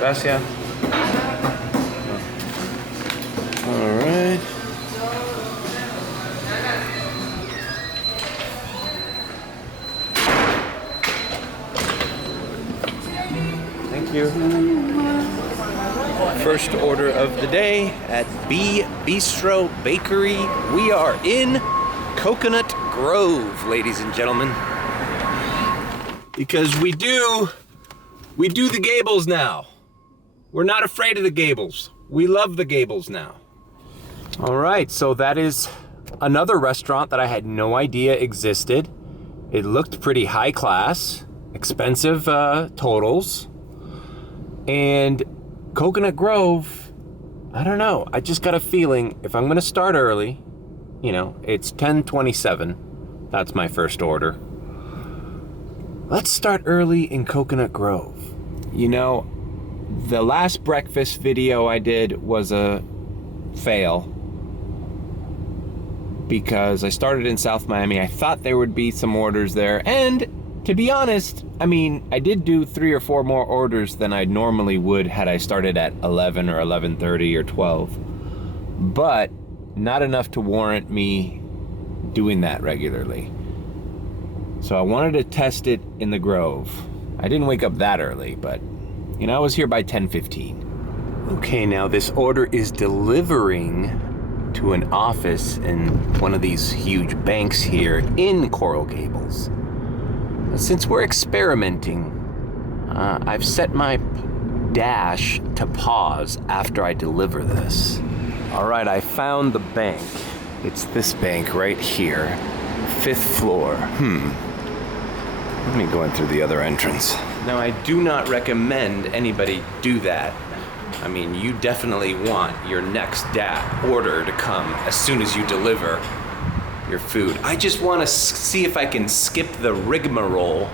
Gracias. All right. Thank you. First order of the day at B Bistro Bakery. We are in Coconut Grove, ladies and gentlemen. Because we do the Gables now. We're not afraid of the Gables. We love the Gables now. All right, so that is another restaurant that I had no idea existed. It looked pretty high class, expensive totals. And Coconut Grove, I don't know. I just got a feeling if I'm gonna start early, you know, it's 10:27. That's my first order. Let's start early in Coconut Grove. You know, the last breakfast video I did was a fail because I started in South Miami. I thought there would be some orders there, and to be honest, I mean, I did do 3 or 4 more orders than I normally would had I started at 11 or 11:30 or 12, but not enough to warrant me doing that regularly. So I wanted to test it in the Grove. I didn't wake up that early, but you know, I was here by 10:15. Okay, now this order is delivering to an office in one of these huge banks here in Coral Gables. Since we're experimenting, I've set my dash to pause after I deliver this. All right, I found the bank. It's this bank right here, 5th floor. Let me go in through the other entrance. Now, I do not recommend anybody do that. I mean, you definitely want your next order to come as soon as you deliver your food. I just want to see if I can skip the rigmarole.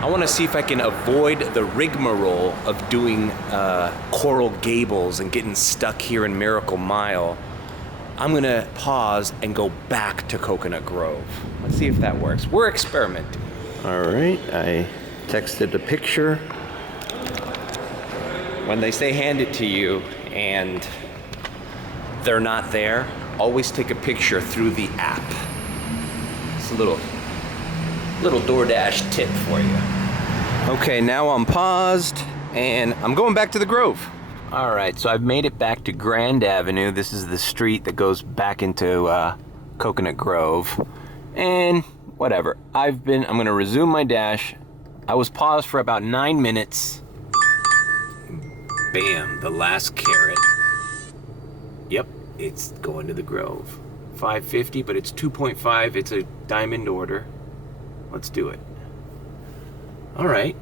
I want to see if I can avoid the rigmarole of doing Coral Gables and getting stuck here in Miracle Mile. I'm gonna pause and go back to Coconut Grove. Let's see if that works. We're experimenting. All right, I texted a picture. When they say hand it to you and they're not there, always take a picture through the app. It's a little DoorDash tip for you. Okay, now I'm paused and I'm going back to the Grove. All right, so I've made it back to Grand Avenue. This is the street that goes back into Coconut Grove. And whatever, I'm gonna resume my dash. I was paused for about 9 minutes. Bam, the last carrot. Yep, it's going to the Grove. $5.50, but it's 2.5. It's a diamond order. Let's do it. All right.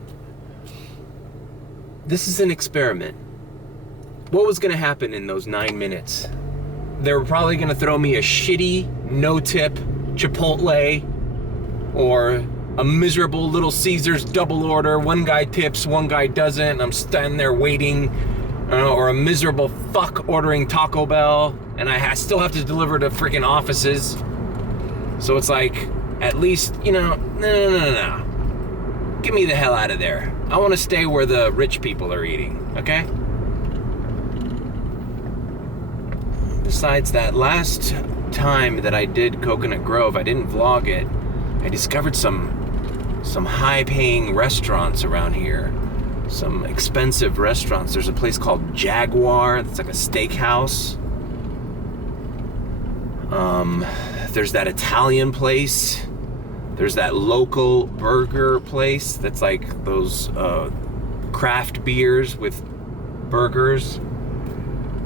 This is an experiment. What was gonna happen in those 9 minutes? They were probably gonna throw me a shitty, no-tip Chipotle or a miserable Little Caesars double order. One guy tips, one guy doesn't, and I'm standing there waiting. Or a miserable fuck ordering Taco Bell, and I still have to deliver to freaking offices. So it's like, at least, you know, no. Get me the hell out of there. I want to stay where the rich people are eating, okay? Besides that, last time that I did Coconut Grove, I didn't vlog it. I discovered some high-paying restaurants around here. Some expensive restaurants. There's a place called Jaguar. It's like a steakhouse. There's that Italian place. There's that local burger place that's like those craft beers with burgers.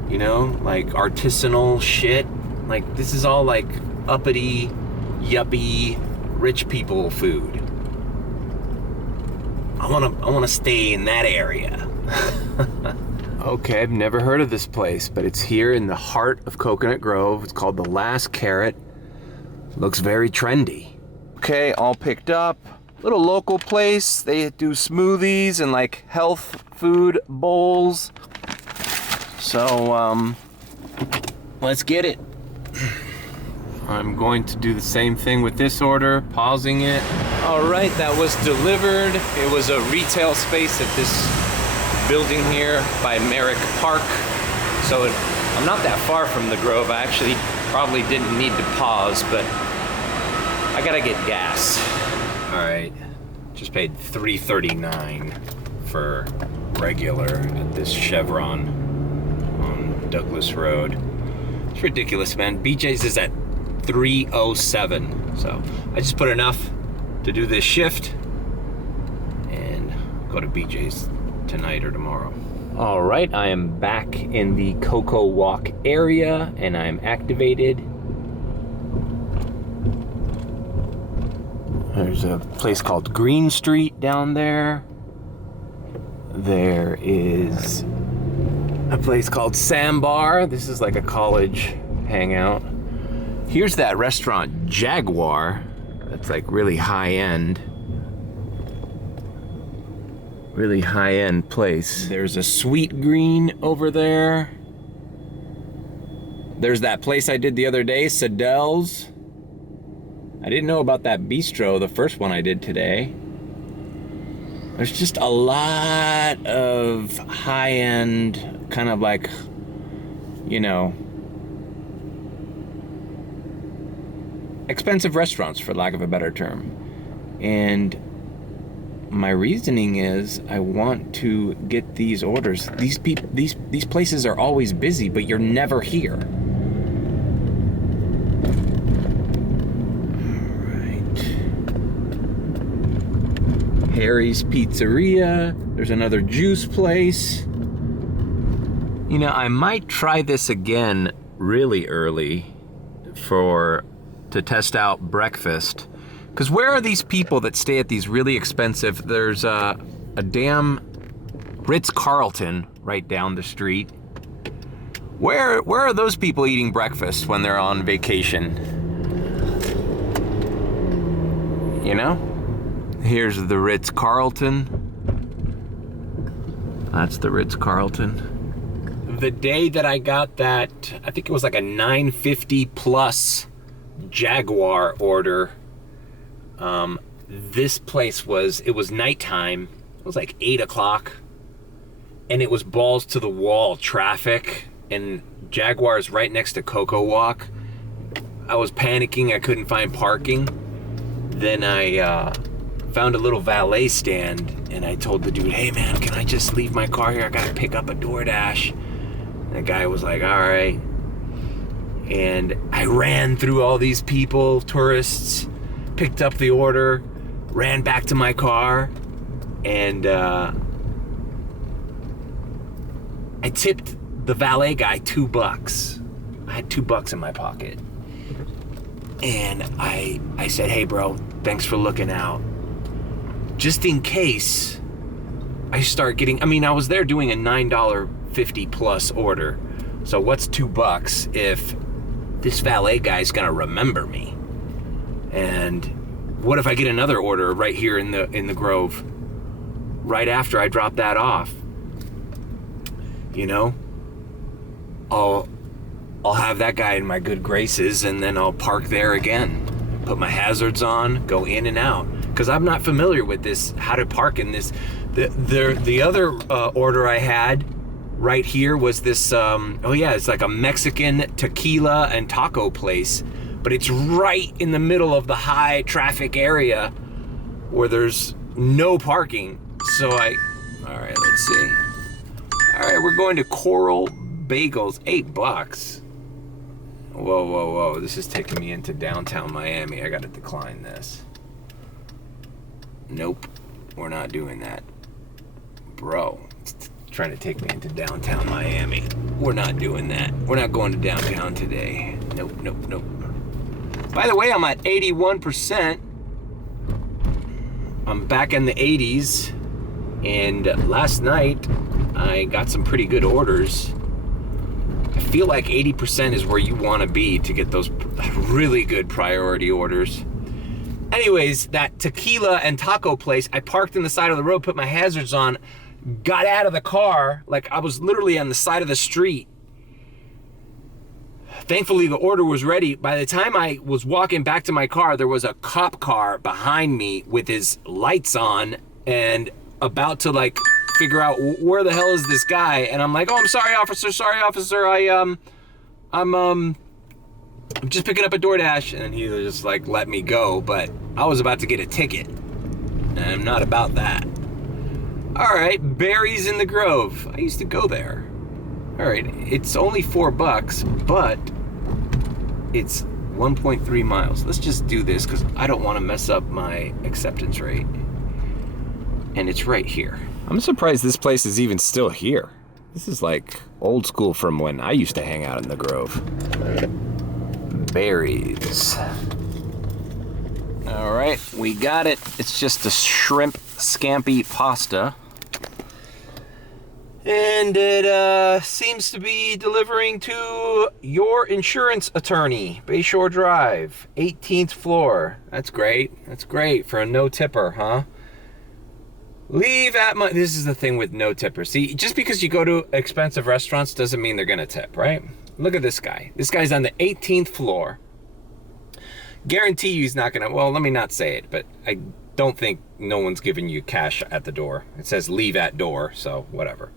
You know, like artisanal shit. Like, this is all like uppity, yuppie, rich people food. I wanna stay in that area. Okay, I've never heard of this place, but it's here in the heart of Coconut Grove. It's called The Last Carrot. Looks very trendy. Okay, all picked up. Little local place. They do smoothies and like health food bowls. So, let's get it. I'm going to do the same thing with this order, pausing it. All right, that was delivered. It was a retail space at this building here by Merrick Park. So I'm not that far from the Grove. I actually probably didn't need to pause, but I gotta get gas. All right, just paid $3.39 for regular at this Chevron on Douglas Road. It's ridiculous, man. BJ's is at $3.07, so I just put enough to do this shift and go to BJ's tonight or tomorrow. All right, I am back in the CocoWalk area and I'm activated. There's a place called Green Street down there. There is a place called Sandbar. This is like a college hangout. Here's that restaurant Jaguar. That's like really high-end. Really high-end place. There's a Sweet Green over there. There's that place I did the other day, Sadel's. I didn't know about that bistro, the first one I did today. There's just a lot of high-end, kind of like, you know, expensive restaurants, for lack of a better term. And my reasoning is I want to get these orders. These places are always busy, but you're never here. Harry's Pizzeria. There's another juice place. You know, I might try this again really early to test out breakfast. Because where are these people that stay at these really expensive? There's a damn Ritz-Carlton right down the street. Where are those people eating breakfast when they're on vacation? You know? Here's the Ritz-Carlton. That's the Ritz-Carlton. The day that I got that, I think it was like a $9.50 plus Jaguar order. This place it was nighttime. It was like 8 o'clock. And it was balls to the wall traffic. And Jaguar is right next to CocoWalk. I was panicking, I couldn't find parking. Then I found a little valet stand and I told the dude, hey man, can I just leave my car here? I gotta pick up a DoorDash. And the guy was like, all right. And I ran through all these people, tourists, picked up the order, ran back to my car, and I tipped the valet guy $2. I had $2 in my pocket. And I said, hey bro, thanks for looking out. Just in case I start getting, I was there doing a $9.50 plus order. So what's $2 if this valet guy's gonna remember me? And what if I get another order right here in the Grove, right after I drop that off? You know, I'll have that guy in my good graces, and then I'll park there again, put my hazards on, go in and out, because I'm not familiar with this, how to park in this. The other order I had right here was this, it's like a Mexican tequila and taco place, but it's right in the middle of the high traffic area where there's no parking. So all right, let's see. All right, we're going to Coral Bagels, $8. Whoa. This is taking me into downtown Miami. I gotta decline this. Nope, we're not doing that. Bro, it's trying to take me into downtown Miami. We're not doing that. We're not going to downtown today. Nope. By the way, I'm at 81%. I'm back in the 80s. And last night, I got some pretty good orders. I feel like 80% is where you want to be to get those really good priority orders. Anyways, that tequila and taco place, I parked in the side of the road, put my hazards on, got out of the car, like I was literally on the side of the street. Thankfully, the order was ready. By the time I was walking back to my car, there was a cop car behind me with his lights on and about to like figure out where the hell is this guy. And I'm like, oh, I'm sorry, officer. I'm just picking up a DoorDash. And he just like let me go, but I was about to get a ticket. And I'm not about that. All right, Barry's in the Grove. I used to go there. All right, it's only $4, but it's 1.3 miles. Let's just do this because I don't want to mess up my acceptance rate. And it's right here. I'm surprised this place is even still here. This is like old school from when I used to hang out in the Grove. Berries. All right, we got it. It's just a shrimp scampi pasta. And it seems to be delivering to your insurance attorney, Bayshore Drive, 18th floor. That's great. That's great for a no tipper, huh? Leave at my... This is the thing with no tipper. See, just because you go to expensive restaurants doesn't mean they're going to tip, right? Look at this guy. This guy's on the 18th floor. Guarantee you he's not going to... Well, let me not say it, but I don't think no one's giving you cash at the door. It says leave at door, so whatever.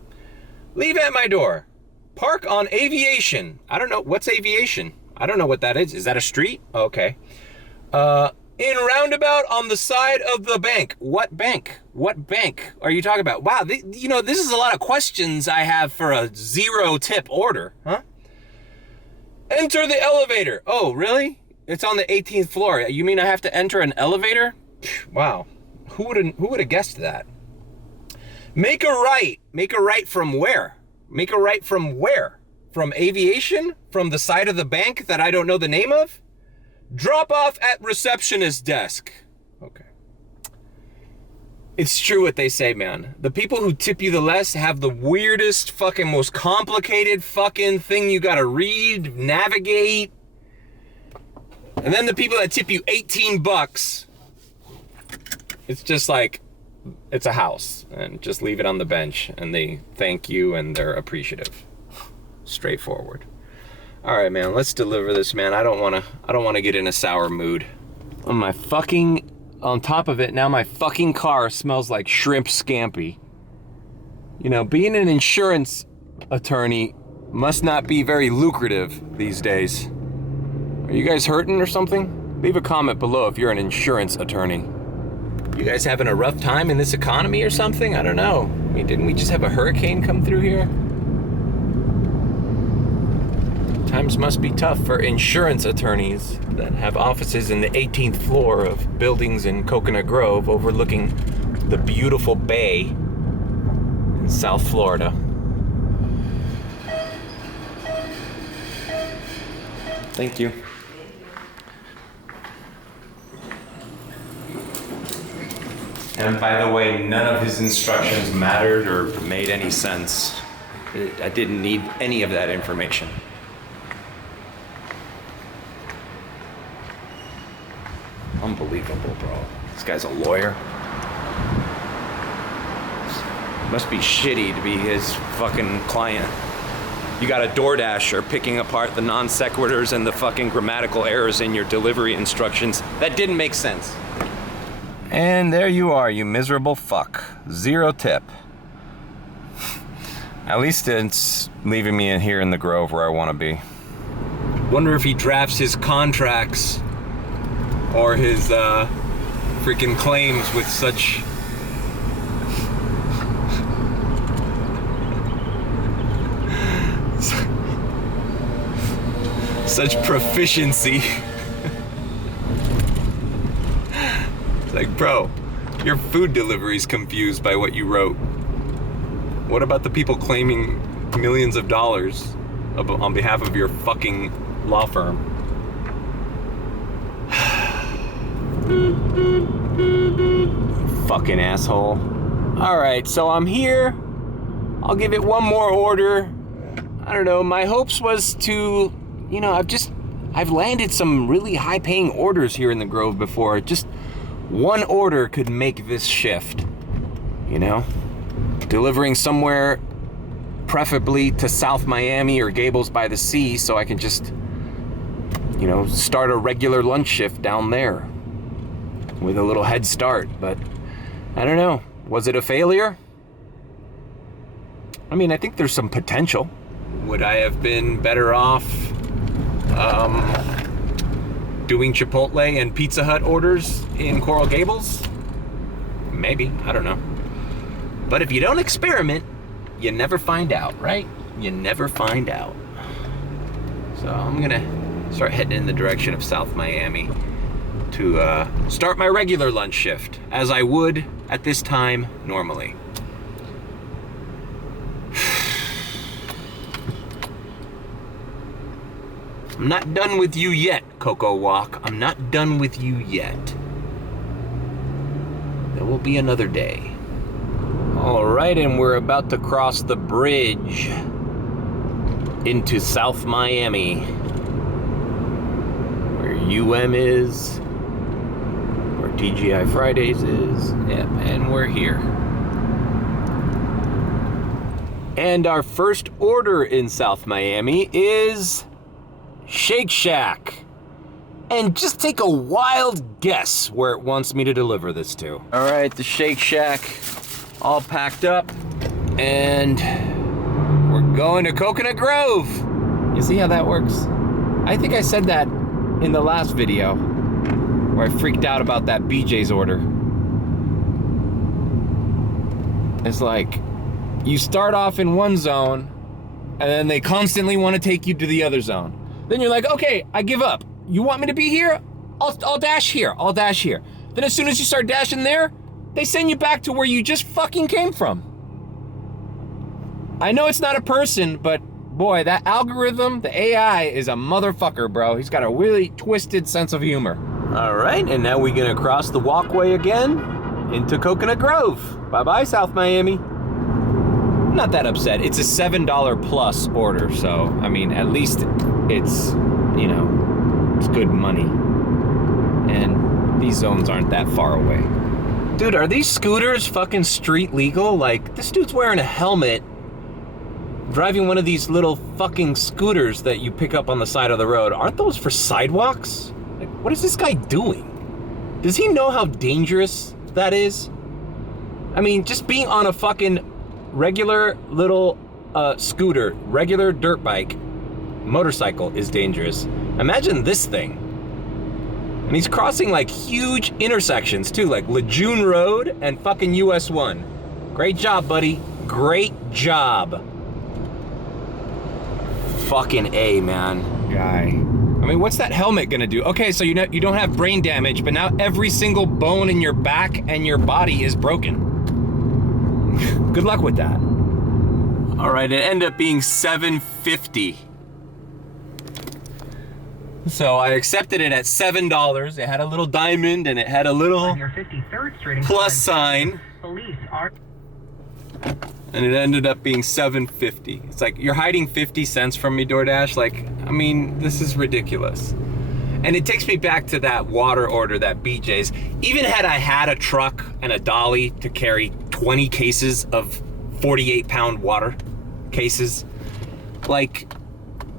Leave at my door. Park on Aviation. I don't know. What's Aviation? I don't know what that is. Is that a street? Okay. In roundabout on the side of the bank. What bank? What bank are you talking about? Wow, you know, this is a lot of questions I have for a 0 tip order, huh? Enter the elevator. Oh, really? It's on the 18th floor. You mean I have to enter an elevator? Wow. Who would have guessed that? Make a right. Make a right from where? Make a right from where? From Aviation? From the side of the bank that I don't know the name of? Drop off at receptionist desk. Okay. It's true what they say, man. The people who tip you the less have the weirdest fucking most complicated fucking thing you gotta read, navigate. And then the people that tip you $18, it's just like, it's a house and just leave it on the bench and they thank you and they're appreciative. Straightforward. All right, man, let's deliver this, man. I don't want to get in a sour mood. On top of it, now my fucking car smells like shrimp scampi. You know, being an insurance attorney must not be very lucrative these days. Are you guys hurting or something? Leave a comment below if you're an insurance attorney. You guys having a rough time in this economy or something? I don't know. I mean, didn't we just have a hurricane come through here? Times must be tough for insurance attorneys that have offices in the 18th floor of buildings in Coconut Grove overlooking the beautiful bay in South Florida. Thank you. And by the way, none of his instructions mattered or made any sense. I didn't need any of that information. Unbelievable, bro. This guy's a lawyer. Must be shitty to be his fucking client. You got a DoorDasher picking apart the non sequiturs and the fucking grammatical errors in your delivery instructions. That didn't make sense. And there you are, you miserable fuck. 0 tip. At least it's leaving me in here in the Grove where I want to be. Wonder if he drafts his contracts or his freaking claims with such such proficiency. It's like, bro, your food delivery's confused by what you wrote. What about the people claiming millions of dollars on behalf of your fucking law firm? Fucking asshole. Alright, so I'm here. I'll give it one more order. I don't know, my hopes was to, you know, I've landed some really high paying orders here in the Grove before. Just one order could make this shift, you know? Delivering somewhere, preferably to South Miami or Gables by the Sea, so I can just, you know, start a regular lunch shift down there with a little head start. But I don't know, was it a failure? I mean, I think there's some potential. Would I have been better off doing Chipotle and Pizza Hut orders in Coral Gables? Maybe, I don't know. But if you don't experiment, you never find out, right? You never find out. So I'm gonna start heading in the direction of South Miami to start my regular lunch shift, as I would at this time normally. I'm not done with you yet, CocoWalk. I'm not done with you yet. There will be another day. All right, and we're about to cross the bridge into South Miami, where UM is, where TGI Fridays is, yeah, and we're here. And our first order in South Miami is Shake Shack. And just take a wild guess where it wants me to deliver this to. All right, the Shake Shack all packed up, and we're going to Coconut Grove. You see how that works? I think I said that in the last video where I freaked out about that BJ's order. It's like, you start off in one zone, and then they constantly want to take you to the other zone. Then you're like, okay, I give up. You want me to be here? I'll dash here. I'll dash here. Then as soon as you start dashing there, they send you back to where you just fucking came from. I know it's not a person, but boy, that algorithm, the AI, is a motherfucker, bro. He's got a really twisted sense of humor. All right, and now we're gonna cross the walkway again into Coconut Grove. Bye-bye, South Miami. I'm not that upset. It's a $7 plus order, so, I mean, at least it's, you know, it's good money. And these zones aren't that far away. Dude, are these scooters fucking street legal? Like, this dude's wearing a helmet, driving one of these little fucking scooters that you pick up on the side of the road. Aren't those for sidewalks? Like, what is this guy doing? Does he know how dangerous that is? I mean, just being on a fucking regular little scooter, regular dirt bike, motorcycle is dangerous. Imagine this thing. And he's crossing like huge intersections too, like Lejeune Road and fucking US 1. Great job, buddy. Great job. Fucking A, man. Guy. I mean, what's that helmet gonna do? Okay, so you don't have brain damage, but now every single bone in your back and your body is broken. Good luck with that. All right, it ended up being $7.50. So I accepted it at $7. It had a little diamond and it had a little plus sign. And it ended up being $7.50. It's like, you're hiding 50 cents from me, DoorDash. Like, I mean, this is ridiculous. And it takes me back to that water order, that BJ's. Even had I had a truck and a dolly to carry 20 cases of 48-pound water cases, like,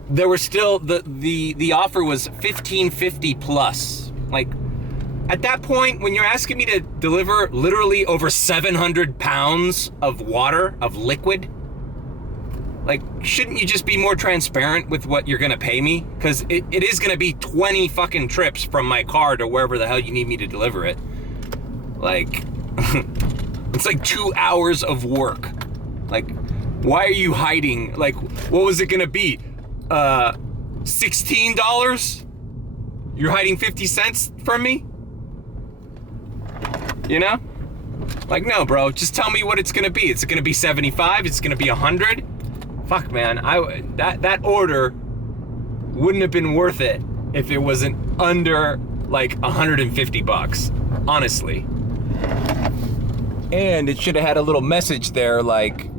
there were still, the offer was $15.50 plus. Like, at that point, when you're asking me to deliver literally over 700 pounds of water, of liquid, like, shouldn't you just be more transparent with what you're gonna pay me? Because it is gonna be 20 fucking trips from my car to wherever the hell you need me to deliver it. Like, it's like 2 hours of work. Like, why are you hiding? Like, what was it gonna be? $16? You're hiding 50 cents from me? You know? Like, no, bro, just tell me what it's gonna be. It's gonna be 75, it's gonna be 100. Fuck, man, that order wouldn't have been worth it if it wasn't under like 150 bucks, honestly. And it should have had a little message there, like,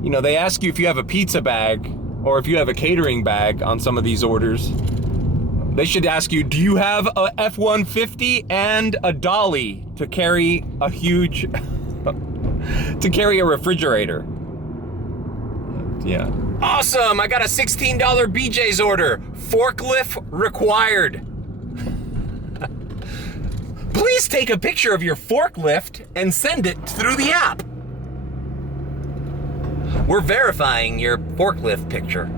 you know, they ask you if you have a pizza bag or if you have a catering bag on some of these orders. They should ask you, do you have a F-150 and a dolly to carry a huge, to carry a refrigerator? Yeah. Awesome, I got a $16 BJ's order. Forklift required. Please take a picture of your forklift and send it through the app. We're verifying your forklift picture.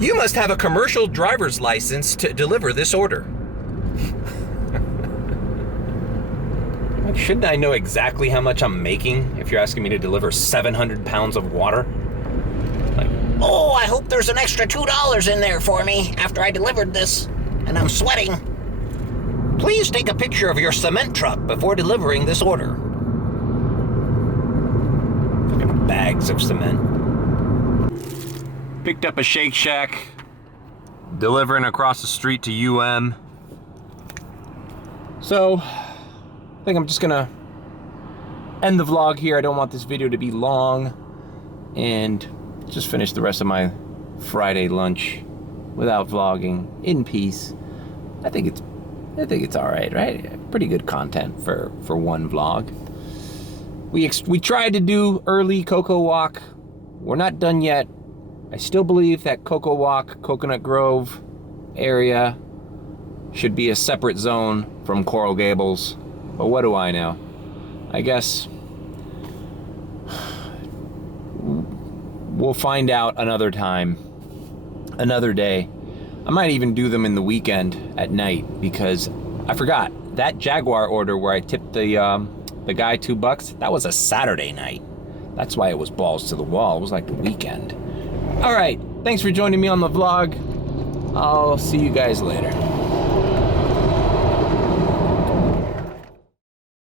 You must have a commercial driver's license to deliver this order. Shouldn't I know exactly how much I'm making if you're asking me to deliver 700 pounds of water? Like, oh, I hope there's an extra $2 in there for me after I delivered this, and I'm sweating. Please take a picture of your cement truck before delivering this order. fucking bags of cement. Picked up a Shake Shack, delivering across the street to UM. So, I think I'm just gonna end the vlog here. I don't want this video to be long, and just finish the rest of my Friday lunch without vlogging in peace. I think it's all right, right? Pretty good content for one vlog. We tried to do early CocoWalk. We're not done yet. I still believe that CocoWalk, Coconut Grove area should be a separate zone from Coral Gables. But what do I know? I guess we'll find out another time, another day. I might even do them in the weekend at night, because I forgot that Jaguar order where I tipped the guy $2. That was a Saturday night. That's why it was balls to the wall. It was like the weekend. All right, thanks for joining me on the vlog. I'll see you guys later.